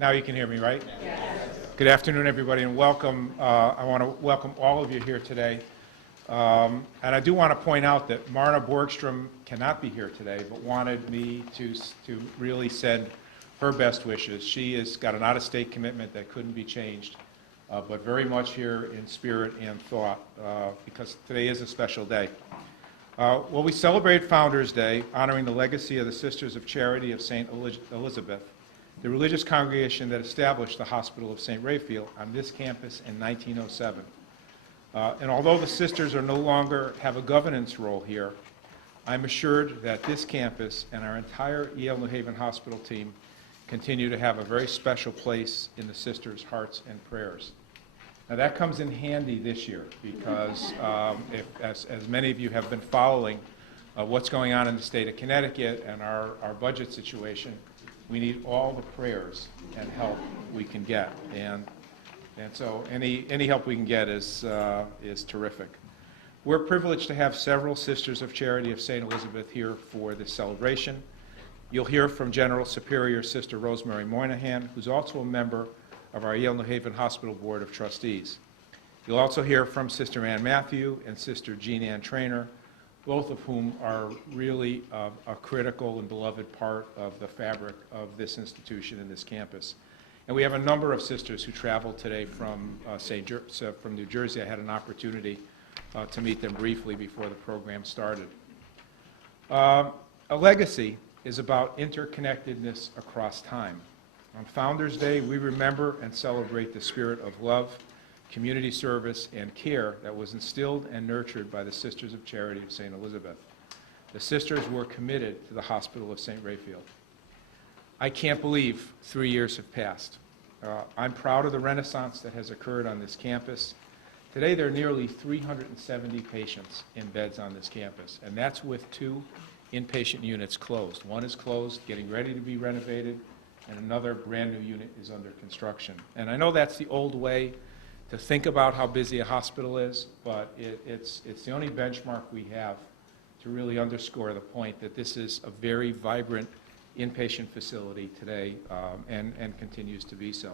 Now you can hear me, right? Yes. Good afternoon, everybody, and welcome. I want to welcome all of you here today. And I do want to point out that Marna Borgstrom cannot be here today, but wanted me to really send her best wishes. She has got an out-of-state commitment that couldn't be changed, but very much here in spirit and thought, because today is a special day. Well, we celebrate Founders Day, honoring the legacy of the Sisters of Charity of St. Elizabeth, the religious congregation that established the Hospital of St. Raphael on this campus in 1907. And although the sisters are no longer have a governance role here, I'm assured that this campus and our entire Yale-New Haven Hospital team continue to have a very special place in the sisters' hearts and prayers. Now that comes in handy this year because as many of you have been following what's going on in the state of Connecticut and our budget situation, we need all the prayers and help we can get, and so any help we can get is terrific. We're privileged to have several Sisters of Charity of St. Elizabeth here for this celebration. You'll hear from General Superior Sister Rosemary Moynihan, who's also a member of our Yale-New Haven Hospital Board of Trustees. You'll also hear from Sister Ann Matthew and Sister Jean Ann Traynor, both of whom are really a critical and beloved part of the fabric of this institution and this campus. And we have a number of sisters who traveled today from New Jersey. I had an opportunity to meet them briefly before the program started. A legacy is about interconnectedness across time. On Founders Day, we remember and celebrate the spirit of love, community service, and care that was instilled and nurtured by the Sisters of Charity of St. Elizabeth. The sisters were committed to the Hospital of St. Raphael. I can't believe 3 years have passed. I'm proud of the renaissance that has occurred on this campus. Today, there are nearly 370 patients in beds on this campus, and that's with 2 inpatient units closed. One is closed, getting ready to be renovated, and another brand new unit is under construction. And I know that's the old way to think about how busy a hospital is, but it's the only benchmark we have to really underscore the point that this is a very vibrant inpatient facility today and continues to be so.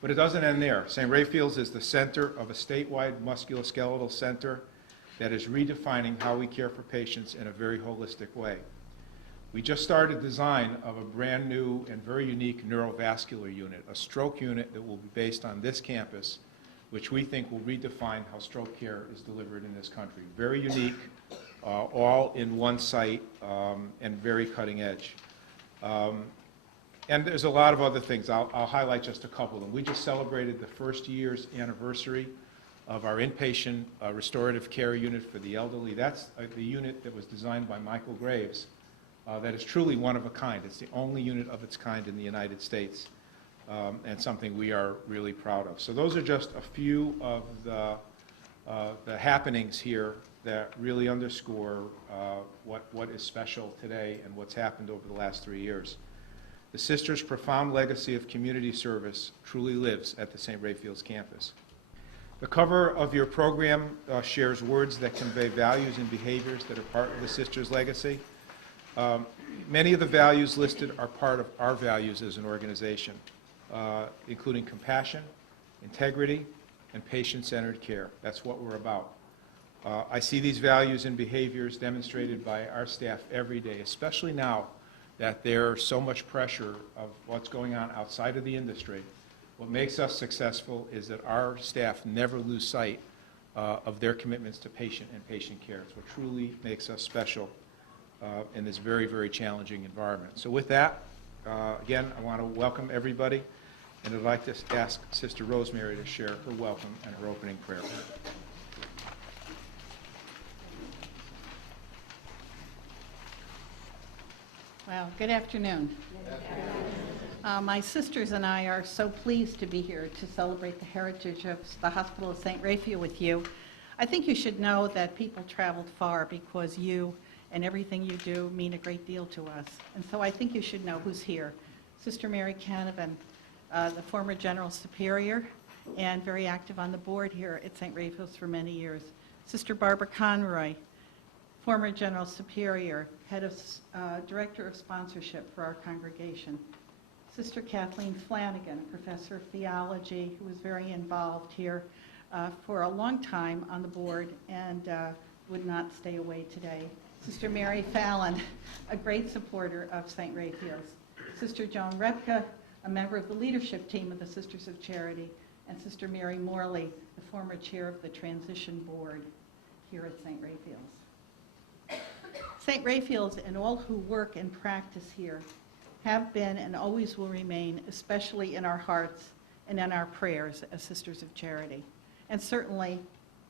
But it doesn't end there. St. Raphael's is the center of a statewide musculoskeletal center that is redefining how we care for patients in a very holistic way. We just started design of a brand new and very unique neurovascular unit, a stroke unit that will be based on this campus, which we think will redefine how stroke care is delivered in this country. Very unique, all in one site, and very cutting edge. And there's a lot of other things. I'll highlight just a couple of them. We just celebrated the first year's anniversary of our inpatient restorative care unit for the elderly. That's the unit that was designed by Michael Graves. That is truly one of a kind. It's the only unit of its kind in the United States, and something we are really proud of. So those are just a few of the happenings here that really underscore what is special today and what's happened over the last 3 years. The Sisters' profound legacy of community service truly lives at the St. Raphael's campus. The cover of your program shares words that convey values and behaviors that are part of the Sisters' legacy. Many of the values listed are part of our values as an organization, including compassion, integrity, and patient-centered care. That's what we're about. I see these values and behaviors demonstrated by our staff every day, especially now that there's so much pressure of what's going on outside of the industry. What makes us successful is that our staff never lose sight of their commitments to patient and patient care. It's what truly makes us special in this very, very challenging environment. So with that, again, I want to welcome everybody, and I'd like to ask Sister Rosemary to share her welcome and her opening prayer. Well, good afternoon. My sisters and I are so pleased to be here to celebrate the heritage of the Hospital of St. Raphael with you. I think you should know that people traveled far because you and everything you do mean a great deal to us. And so I think you should know who's here. Sister Mary Canavan, the former General Superior and very active on the board here at St. Raphael's for many years. Sister Barbara Conroy, former General Superior, Head of Director of Sponsorship for our congregation. Sister Kathleen Flanagan, a professor of theology who was very involved here for a long time on the board and would not stay away today. Sister Mary Fallon, a great supporter of St. Raphael's. Sister Joan Repka, a member of the leadership team of the Sisters of Charity, and Sister Mary Morley, the former chair of the transition board here at St. Raphael's. St. Raphael's and all who work and practice here have been and always will remain, especially in our hearts and in our prayers as Sisters of Charity. And certainly,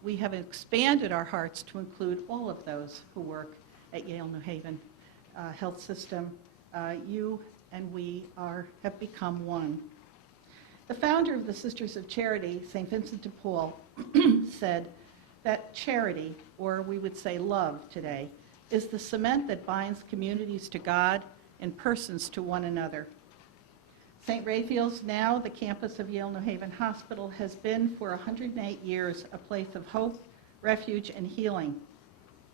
we have expanded our hearts to include all of those who work at Yale-New Haven Health System. You and we have become one. The founder of the Sisters of Charity, St. Vincent de Paul, said that charity, or we would say love today, is the cement that binds communities to God and persons to one another. St. Raphael's, now the campus of Yale-New Haven Hospital, has been for 108 years a place of hope, refuge, and healing.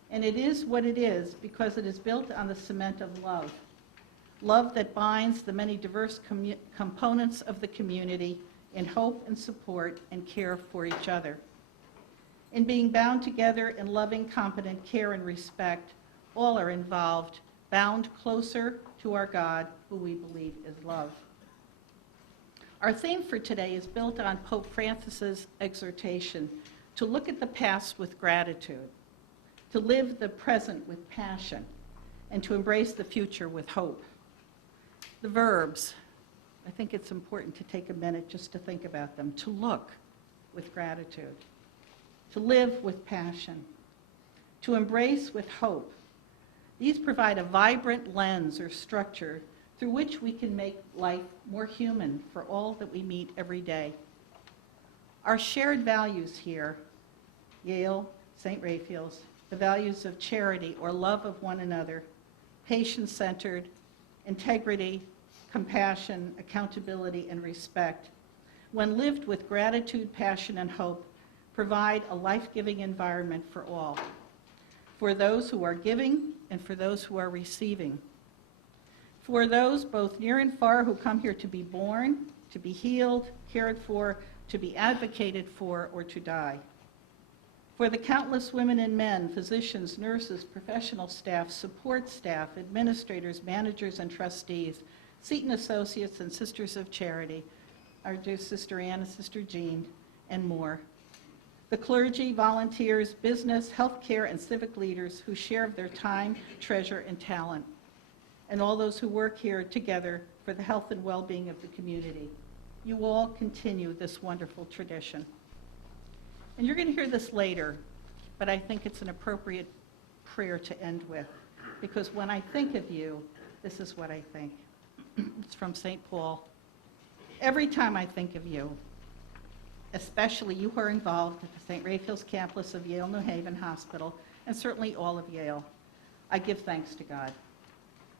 And it is what it is because it is built on the cement of love. Love that binds the many diverse components of the community in hope and support and care for each other. In being bound together in loving, competent care and respect, all are involved, bound closer to our God, who we believe is love. Our theme for today is built on Pope Francis's exhortation to look at the past with gratitude, to live the present with passion, and to embrace the future with hope. The verbs, I think it's important to take a minute just to think about them. To look with gratitude, to live with passion, to embrace with hope. These provide a vibrant lens or structure through which we can make life more human for all that we meet every day. Our shared values here, Yale, St. Raphael's, the values of charity or love of one another, patient-centered, integrity, compassion, accountability, and respect, when lived with gratitude, passion, and hope, provide a life-giving environment for all, for those who are giving and for those who are receiving, for those both near and far who come here to be born, to be healed, cared for, to be advocated for, or to die, for the countless women and men, physicians, nurses, professional staff, support staff, administrators, managers, and trustees, Seton Associates and Sisters of Charity, our dear Sister Anna, Sister Jean, and more. The clergy, volunteers, business, healthcare, and civic leaders who share of their time, treasure, and talent, and all those who work here together for the health and well-being of the community. You all continue this wonderful tradition. And you're going to hear this later, but I think it's an appropriate prayer to end with, because when I think of you, this is what I think. It's from St. Paul. Every time I think of you, especially you who are involved at the St. Raphael's campus of Yale-New Haven Hospital, and certainly all of Yale, I give thanks to God.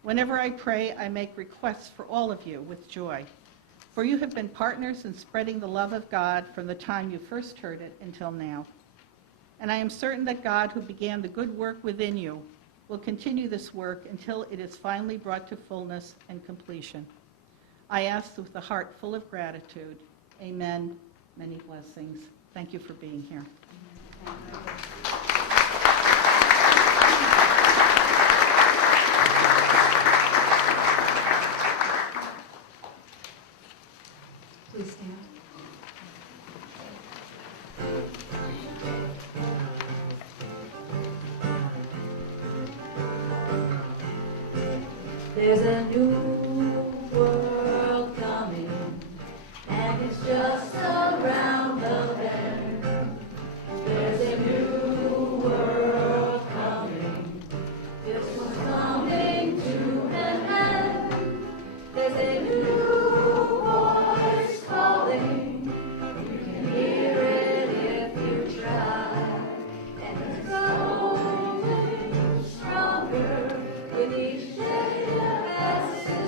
Whenever I pray, I make requests for all of you with joy, for you have been partners in spreading the love of God from the time you first heard it until now. And I am certain that God, who began the good work within you, will continue this work until it is finally brought to fullness and completion. I ask with a heart full of gratitude. Amen. Many blessings. Thank you for being here. Please stand. There's a new world coming, and it's just around the bend. There's a new world coming. This one's coming to an end. There's a new voice calling. You can hear it if you try. And it's growing stronger with each day that passes.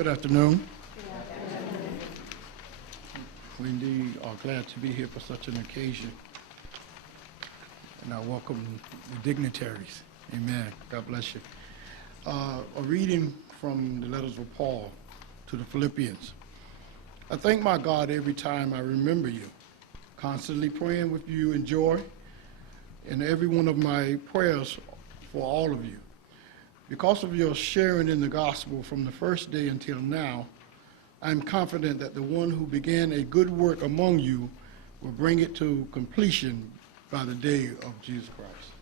Good afternoon. We indeed are glad to be here for such an occasion. And I welcome the dignitaries. Amen. God bless you. A reading from the letters of Paul to the Philippians. I thank my God every time I remember you, constantly praying with you in joy, and every one of my prayers for all of you. Because of your sharing in the gospel from the first day until now, I am confident that the one who began a good work among you will bring it to completion by the day of Jesus Christ.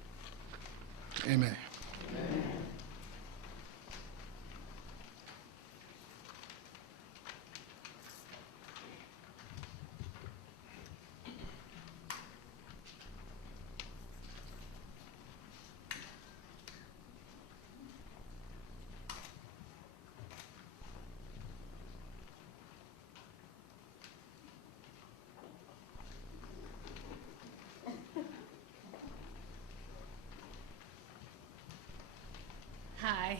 Amen. Amen. Hi.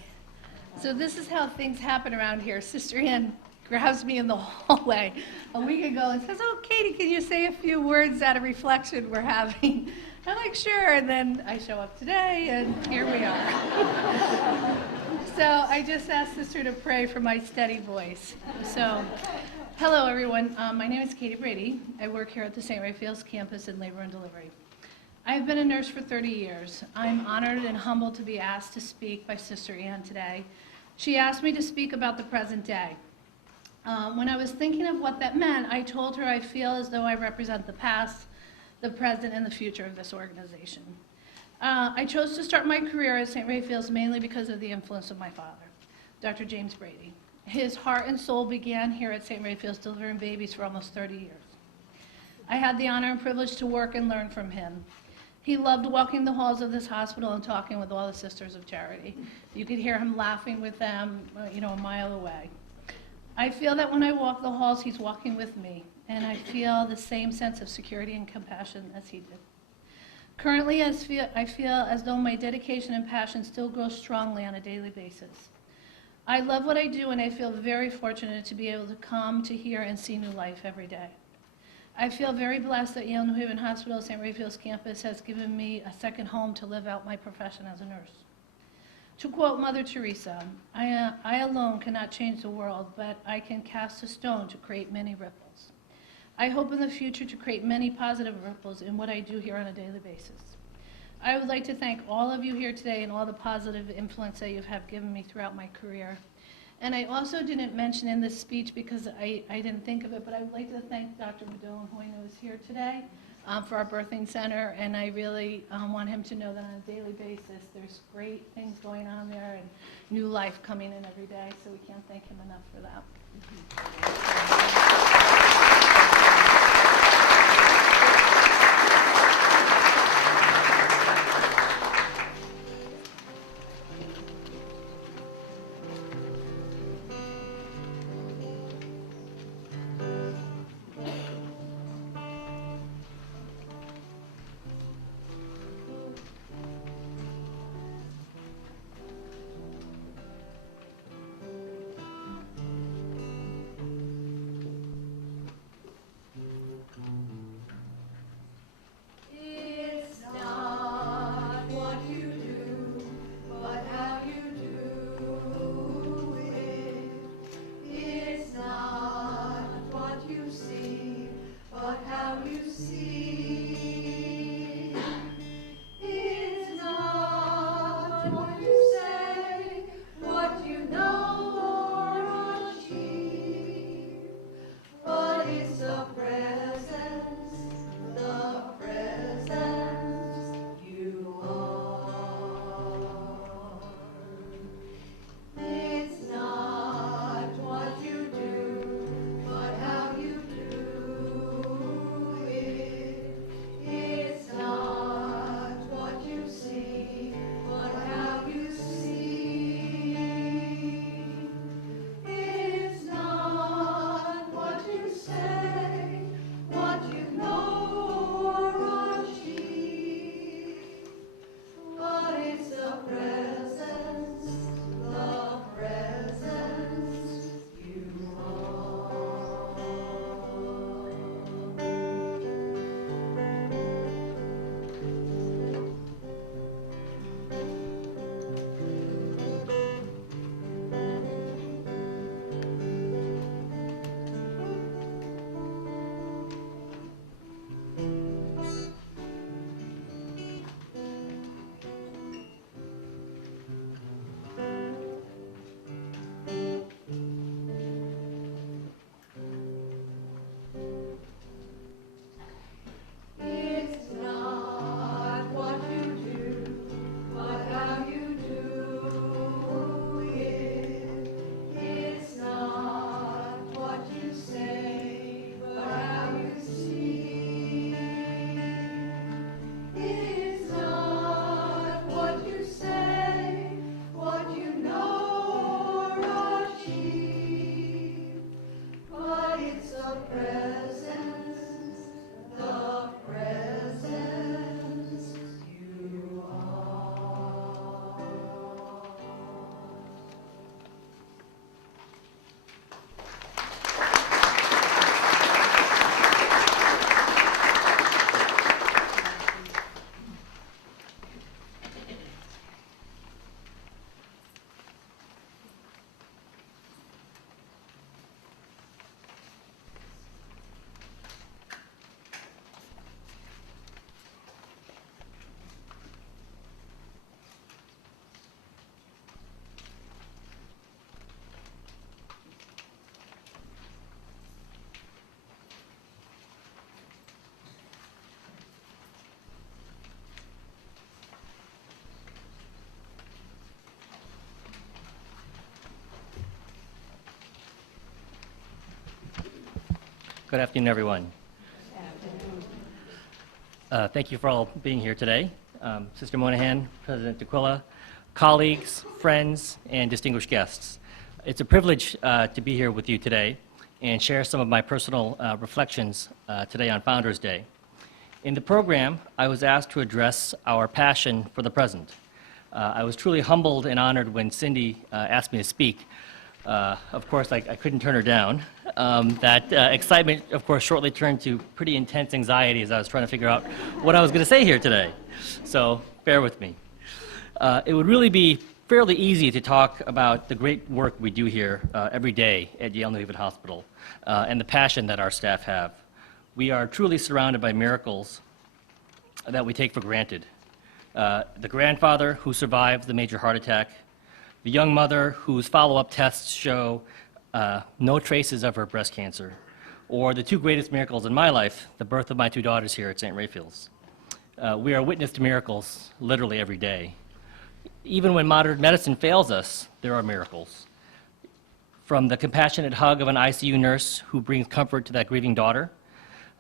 So this is how things happen around here. Sister Ann grabs me in the hallway a week ago and says, "Oh, Katie, can you say a few words at a reflection we're having?" I'm like, "Sure." And then I show up today, and here we are. So I just asked Sister to pray for my steady voice. So, hello, everyone. My name is Katie Brady. I work here at the St. Raphael's campus in labor and delivery. I've been a nurse for 30 years. I'm honored and humbled to be asked to speak by Sister Ann today. She asked me to speak about the present day. When I was thinking of what that meant, I told her I feel as though I represent the past, the present, and the future of this organization. I chose to start my career at St. Raphael's mainly because of the influence of my father, Dr. James Brady. His heart and soul began here at St. Raphael's delivering babies for almost 30 years. I had the honor and privilege to work and learn from him. He loved walking the halls of this hospital and talking with all the Sisters of Charity. You could hear him laughing with them, a mile away. I feel that when I walk the halls, he's walking with me, and I feel the same sense of security and compassion as he did. Currently, I feel as though my dedication and passion still grow strongly on a daily basis. I love what I do, and I feel very fortunate to be able to come to here and see new life every day. I feel very blessed that Yale-New Hospital St. Raphael's campus has given me a second home to live out my profession as a nurse. To quote Mother Teresa, I alone cannot change the world, but I can cast a stone to create many ripples. I hope in the future to create many positive ripples in what I do here on a daily basis. I would like to thank all of you here today and all the positive influence that you have given me throughout my career. And I also didn't mention in this speech because I didn't think of it, but I would like to thank Dr. Madone, who I know is here today, for our birthing center. And I really want him to know that on a daily basis, there's great things going on there and new life coming in every day. So we can't thank him enough for that. What have you Good afternoon, everyone. Thank you for all being here today. Sister Moynihan, President D'Aquila, colleagues, friends, and distinguished guests. It's a privilege to be here with you today and share some of my personal reflections today on Founders Day. In the program, I was asked to address our passion for the present. I was truly humbled and honored when Cindy asked me to speak. Of course, I couldn't turn her down. That excitement, of course, shortly turned to pretty intense anxiety as I was trying to figure out what I was going to say here today. So bear with me. It would really be fairly easy to talk about the great work we do here every day at Yale-New Hospital and the passion that our staff have. We are truly surrounded by miracles that we take for granted. The grandfather who survived the major heart attack, the young mother whose follow-up tests show no traces of her breast cancer, or the two greatest miracles in my life, the birth of my two daughters here at St. Raphael's. We are witness to miracles literally every day. Even when modern medicine fails us, there are miracles. From the compassionate hug of an ICU nurse who brings comfort to that grieving daughter,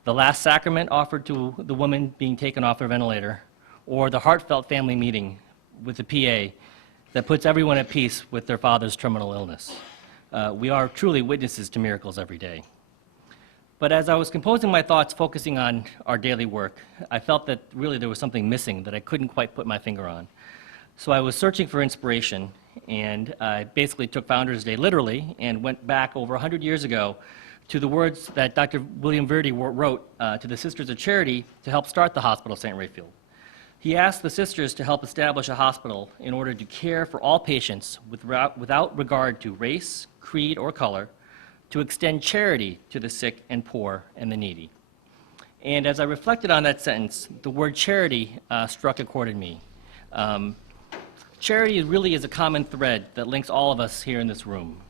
the last sacrament offered to the woman being taken off her ventilator, or the heartfelt family meeting with the PA that puts everyone at peace with their father's terminal illness. We are truly witnesses to miracles every day. But as I was composing my thoughts focusing on our daily work, I felt that really there was something missing that I couldn't quite put my finger on. So I was searching for inspiration, and I basically took Founders Day literally and went back over 100 years ago to the words that Dr. William Verdi wrote to the Sisters of Charity to help start the Hospital St. Raphael. He asked the sisters to help establish a hospital in order to care for all patients without regard to race, creed, or color, to extend charity to the sick and poor and the needy. And as I reflected on that sentence, the word charity struck a chord in me. Charity really is a common thread that links all of us here in this room.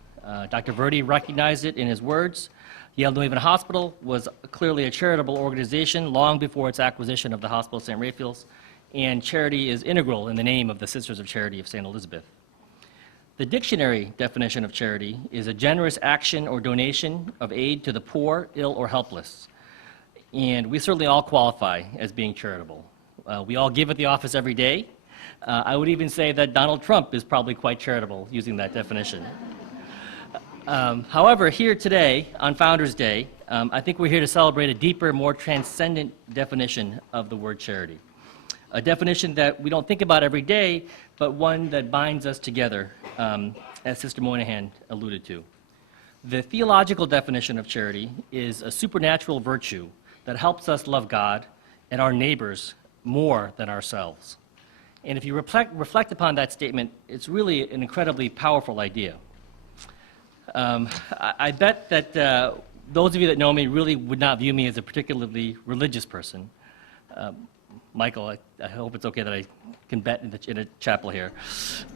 Dr. Verdi recognized it in his words. Yale-New Haven Hospital was clearly a charitable organization long before its acquisition of the Hospital St. Raphael's, and charity is integral in the name of the Sisters of Charity of St. Elizabeth. The dictionary definition of charity is a generous action or donation of aid to the poor, ill, or helpless. And we certainly all qualify as being charitable. We all give at the office every day. I would even say that Donald Trump is probably quite charitable using that definition. However, here today, on Founders Day, I think we're here to celebrate a deeper, more transcendent definition of the word charity. A definition that we don't think about every day, but one that binds us together, as Sister Moynihan alluded to. The theological definition of charity is a supernatural virtue that helps us love God and our neighbors more than ourselves. And if you reflect upon that statement, it's really an incredibly powerful idea. I bet that those of you that know me really would not view me as a particularly religious person. Michael, I hope it's okay that I can bet in a chapel here.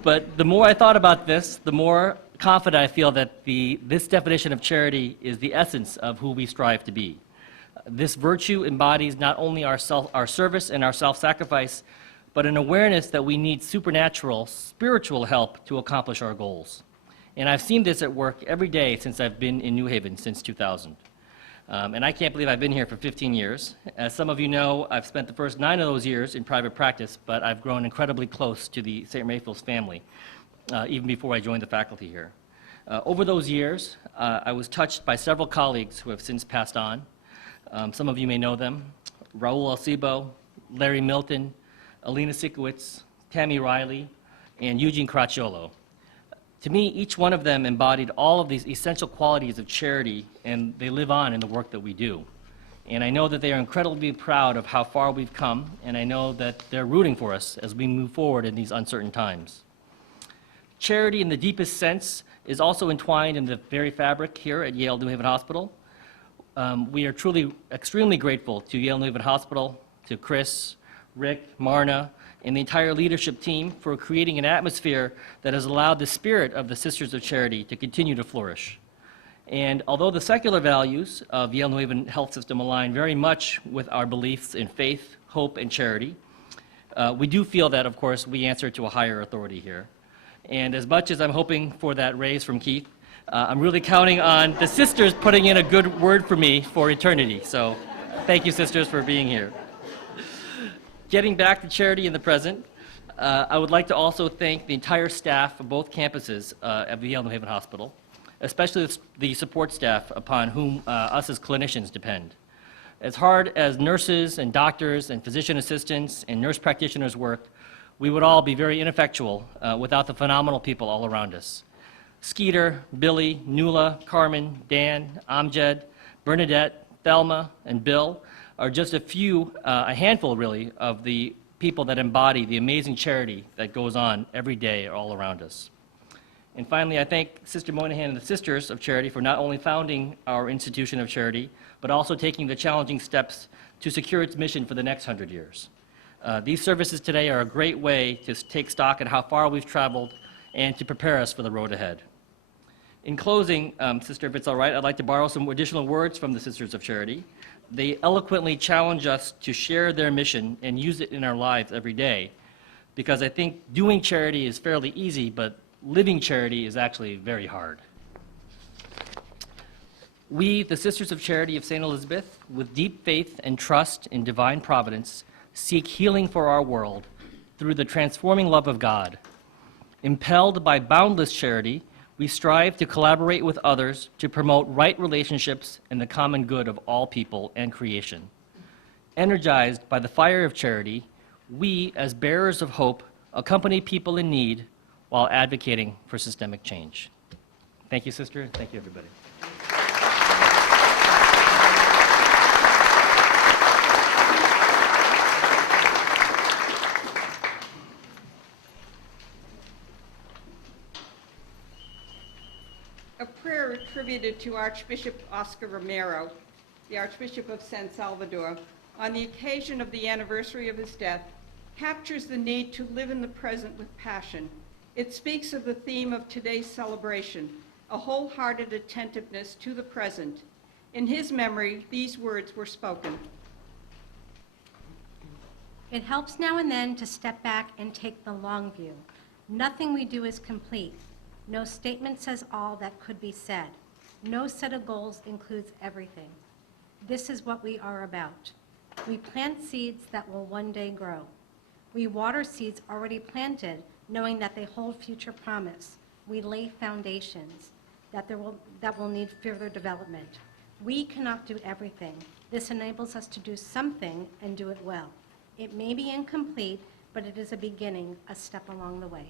But the more I thought about this, the more confident I feel that this definition of charity is the essence of who we strive to be. This virtue embodies not only our service and our self-sacrifice, but an awareness that we need supernatural, spiritual help to accomplish our goals. And I've seen this at work every day since I've been in New Haven since 2000. And I can't believe I've been here for 15 years. As some of you know, I've spent the first 9 of those years in private practice, but I've grown incredibly close to the St. Raphael's family, even before I joined the faculty here. Over those years, I was touched by several colleagues who have since passed on. Some of you may know them: Raul Alcibo, Larry Milton, Alina Sikowitz, Tammy Riley, and Eugene Cracciolo. To me, each one of them embodied all of these essential qualities of charity, and they live on in the work that we do. And I know that they are incredibly proud of how far we've come, and I know that they're rooting for us as we move forward in these uncertain times. Charity, in the deepest sense, is also entwined in the very fabric here at Yale-New Haven Hospital. We are truly extremely grateful to Yale-New Haven Hospital, to Chris, Rick, Marna, and the entire leadership team for creating an atmosphere that has allowed the spirit of the Sisters of Charity to continue to flourish. And although the secular values of Yale-New Haven Health System align very much with our beliefs in faith, hope, and charity, we do feel that, of course, we answer to a higher authority here. And as much as I'm hoping for that raise from Keith, I'm really counting on the sisters putting in a good word for me for eternity. So thank you, sisters, for being here. Getting back to charity in the present, I would like to also thank the entire staff of both campuses at the Yale-New Haven Hospital, especially the support staff upon whom us as clinicians depend. As hard as nurses and doctors and physician assistants and nurse practitioners work, we would all be very ineffectual without the phenomenal people all around us. Skeeter, Billy, Nuala, Carmen, Dan, Amjad, Bernadette, Thelma, and Bill are just a handful really, of the people that embody the amazing charity that goes on every day all around us. And finally, I thank Sister Moynihan and the Sisters of Charity for not only founding our institution of charity, but also taking the challenging steps to secure its mission for the next 100 years. These services today are a great way to take stock at how far we've traveled and to prepare us for the road ahead. In closing, Sister, if it's all right, I'd like to borrow some additional words from the Sisters of Charity. They eloquently challenge us to share their mission and use it in our lives every day, because I think doing charity is fairly easy, but living charity is actually very hard. We, the Sisters of Charity of St. Elizabeth, with deep faith and trust in divine providence, seek healing for our world through the transforming love of God. Impelled by boundless charity, we strive to collaborate with others to promote right relationships and the common good of all people and creation. Energized by the fire of charity, we, as bearers of hope, accompany people in need while advocating for systemic change. Thank you, Sister. Thank you, everybody. A prayer attributed to Archbishop Oscar Romero, the Archbishop of San Salvador, on the occasion of the anniversary of his death, captures the need to live in the present with passion. It speaks of the theme of today's celebration, a wholehearted attentiveness to the present. In his memory, these words were spoken. It helps now and then to step back and take the long view. Nothing we do is complete. No statement says all that could be said. No set of goals includes everything. This is what we are about. We plant seeds that will one day grow. We water seeds already planted, knowing that they hold future promise. We lay foundations that will need further development. We cannot do everything. This enables us to do something and do it well. It may be incomplete, but it is a beginning, a step along the way.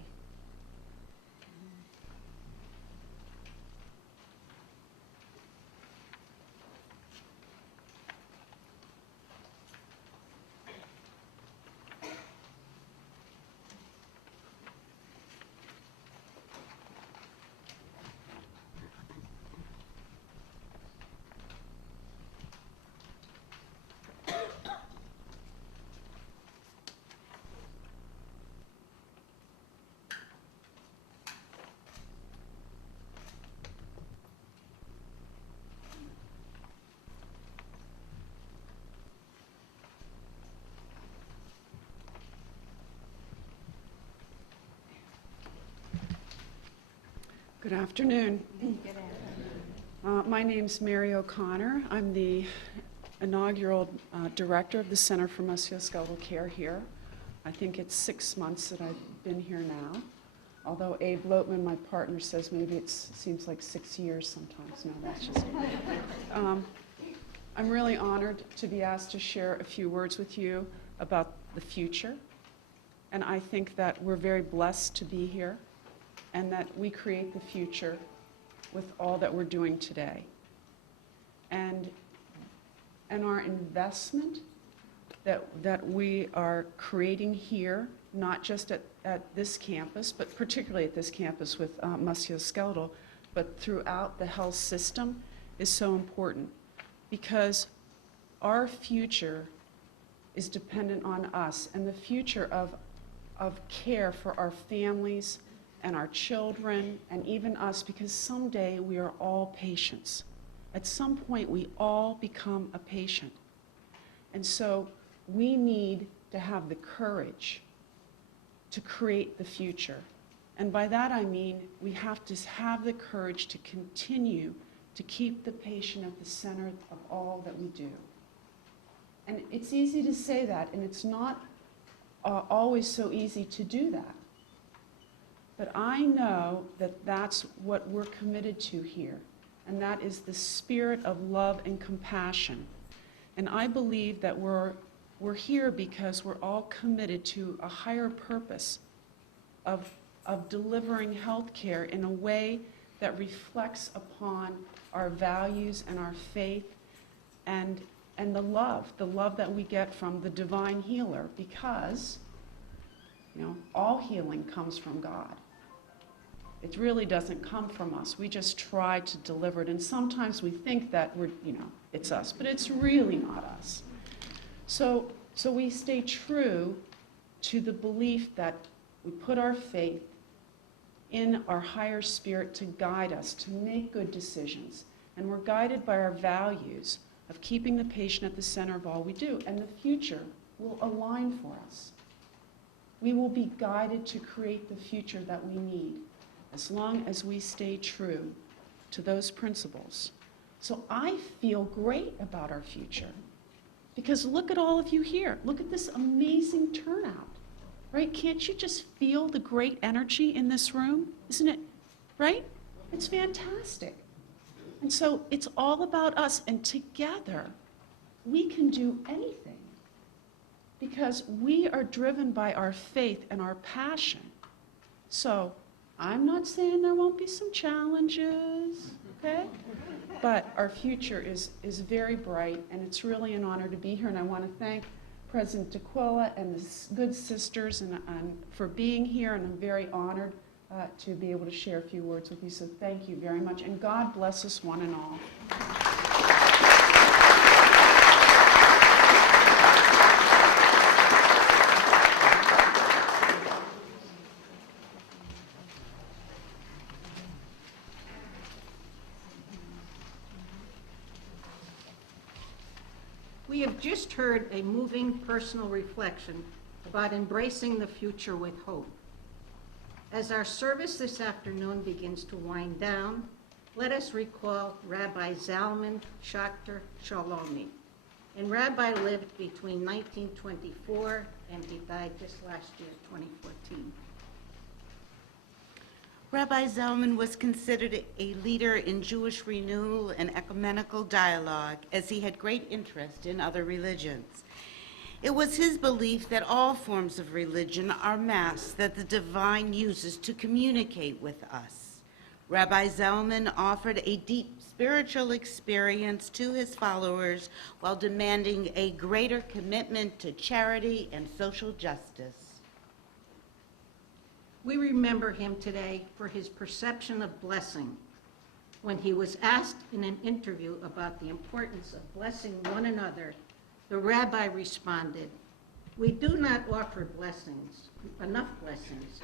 Good afternoon. My name's Mary O'Connor. I'm the inaugural director of the Center for Musculoskeletal Care here. I think it's 6 months that I've been here now, although Abe Lotman, my partner, says maybe it seems like 6 years sometimes. No, that's just I'm really honored to be asked to share a few words with you about the future, and I think that we're very blessed to be here and that we create the future with all that we're doing today. And our investment that we are creating here, not just at this campus, but particularly at this campus with musculoskeletal, but throughout the health system, is so important, because our future is dependent on us, and the future of care for our families and our children, and even us, because someday we are all patients. At some point, we all become a patient. And so we need to have the courage to create the future. And by that I mean we have to have the courage to continue to keep the patient at the center of all that we do. And it's easy to say that, and it's not always so easy to do that. But I know that that's what we're committed to here, and that is the spirit of love and compassion. And I believe that we're here because we're all committed to a higher purpose of delivering health care in a way that reflects upon our values and our faith and the love that we get from the divine healer, because, all healing comes from God. It really doesn't come from us. We just try to deliver it, and sometimes we think that it's us, but it's really not us. So we stay true to the belief that we put our faith in our higher spirit to guide us, to make good decisions. And we're guided by our values of keeping the patient at the center of all we do. And the future will align for us. We will be guided to create the future that we need, as long as we stay true to those principles. So I feel great about our future, because look at all of you here. Look at this amazing turnout, right? Can't you just feel the great energy in this room? Isn't it, right? It's fantastic. And so it's all about us, and together we can do anything, because we are driven by our faith and our passion. So I'm not saying there won't be some challenges, okay? But our future is very bright, and it's really an honor to be here. And I want to thank President D'Aquila and the good sisters and for being here, and I'm very honored to be able to share a few words with you. So thank you very much, and God bless us one and all. We have just heard a moving personal reflection about embracing the future with hope. As our service this afternoon begins to wind down, let us recall Rabbi Zalman Schachter Shalomi. And Rabbi lived between 1924 and he died this last year, 2014. Rabbi Zalman was considered a leader in Jewish renewal and ecumenical dialogue, as he had great interest in other religions. It was his belief that all forms of religion are masks that the divine uses to communicate with us. Rabbi Zalman offered a deep spiritual experience to his followers while demanding a greater commitment to charity and social justice. We remember him today for his perception of blessing. When he was asked in an interview about the importance of blessing one another, the rabbi responded, "We do not offer enough blessings.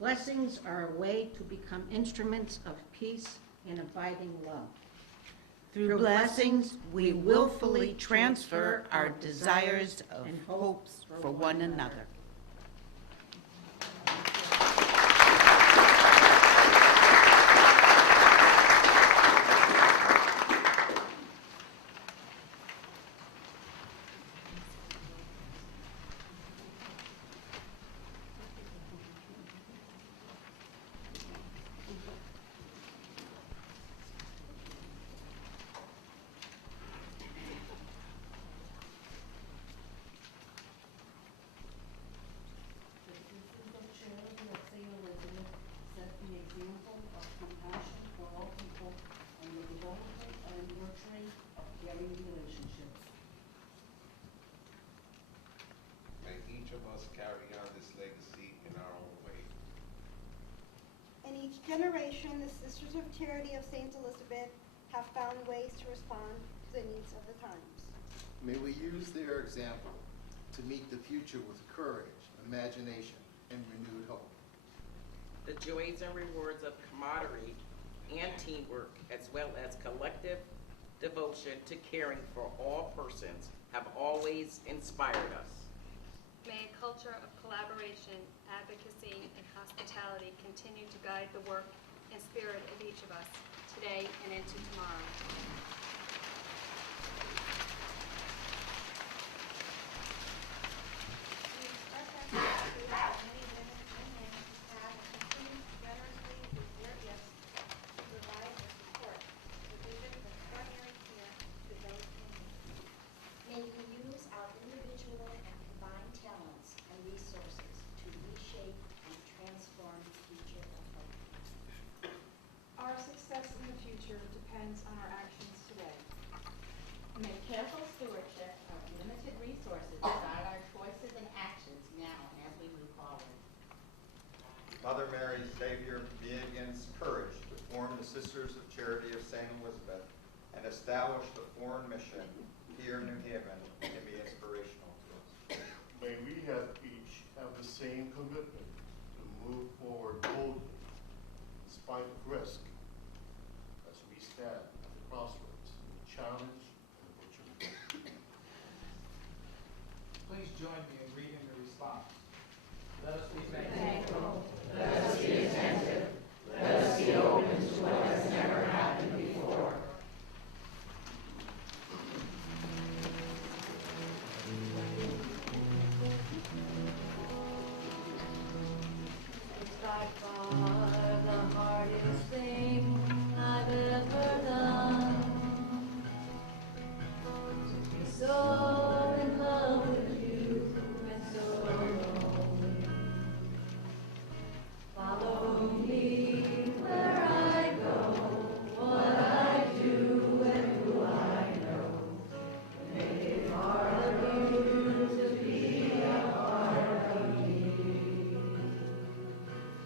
Blessings are a way to become instruments of peace and abiding love. Through blessings, we willfully transfer our desires and hopes for one another." May each of us carry on this legacy in our own way. In each generation, the Sisters of Charity of St. Elizabeth have found ways to respond to the needs of the times. May we use their example to meet the future with courage, imagination, and renewed hope. The joys and rewards of camaraderie and teamwork, as well as collective devotion to caring for all persons, have always inspired us. May a culture of collaboration, advocacy, and hospitality continue continue to guide the work and spirit of each of us today and into tomorrow. We express our gratitude for many women and men who have contributed generously with their gifts to provide and support the vision of extraordinary care to those in need. May we use our individual and combined talents and resources to reshape and transform the future of hope. Our success in the future depends on our actions today. May careful stewardship of limited resources guide our choices and actions now and as we move forward. Mother Mary, Savior, be against courage to form the Sisters of Charity of St. Elizabeth and establish the foreign mission here in New Haven and be inspirational to us. May we have each have the same commitment to move forward boldly in spite of risk as we stand at the crossroads of the challenge and the opportunity. Please join me in reading the response. Let us be Thankful. Let us be attentive. Let us be open to what has never happened before. By far the hardest thing I've ever done. To be so in love with you and so lonely. Follow me where I go, what I do and who I know. Make it part of you to be a part of me.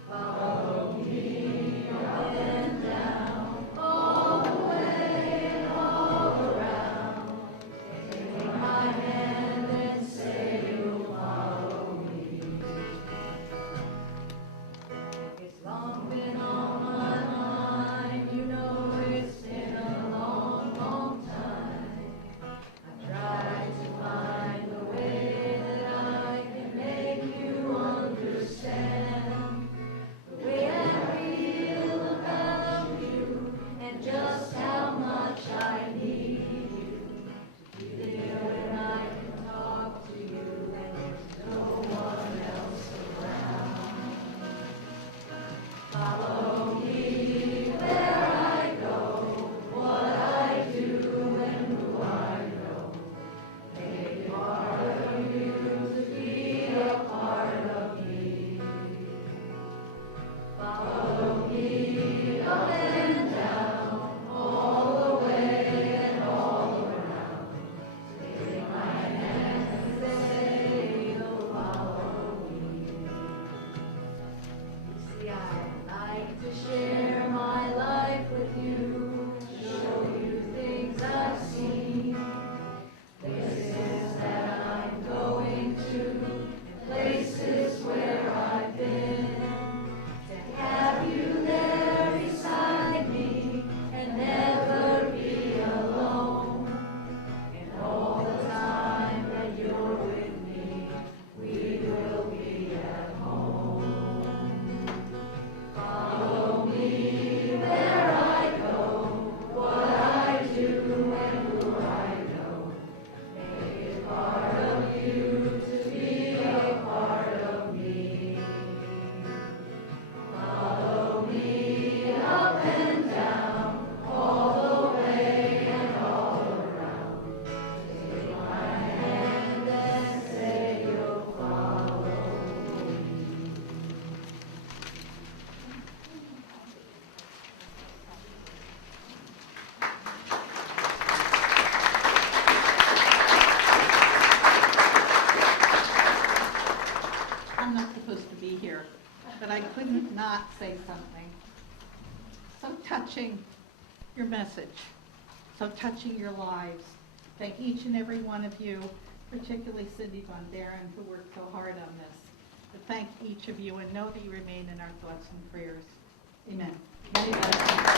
Follow me up and down, all the way and all around. Take my hand and say you'll follow me. It's long been on my mind, you know it's been a long, long time. I've tried to find a way that I can make you understand. The way I feel about you and just how much I need you. To be there when I can talk to you and there's no one else around. Follow me where I go, what I do and who I know. Make it part of you to be a part of me. Follow me up and down, all the way and all around. Take my hand and say you'll follow me. You see, I like to share my life with you, show you things I've seen, places that I'm going to, and places where I've been. To have you there beside me and never be alone. And all the time that you're with me, we will be at home. Follow me where I go, what I do and who I know. Make it part of you to be a part of me. Follow me up and down, all the way and all around. Take my hand and say you'll follow me. I'm not supposed to be here, but I couldn't not say something. So touching your message, so touching your lives. Thank each and every one of you, particularly Cindy Von Daren, who worked so hard on this. But thank each of you and know that you remain in our thoughts and prayers. Amen. Many blessings.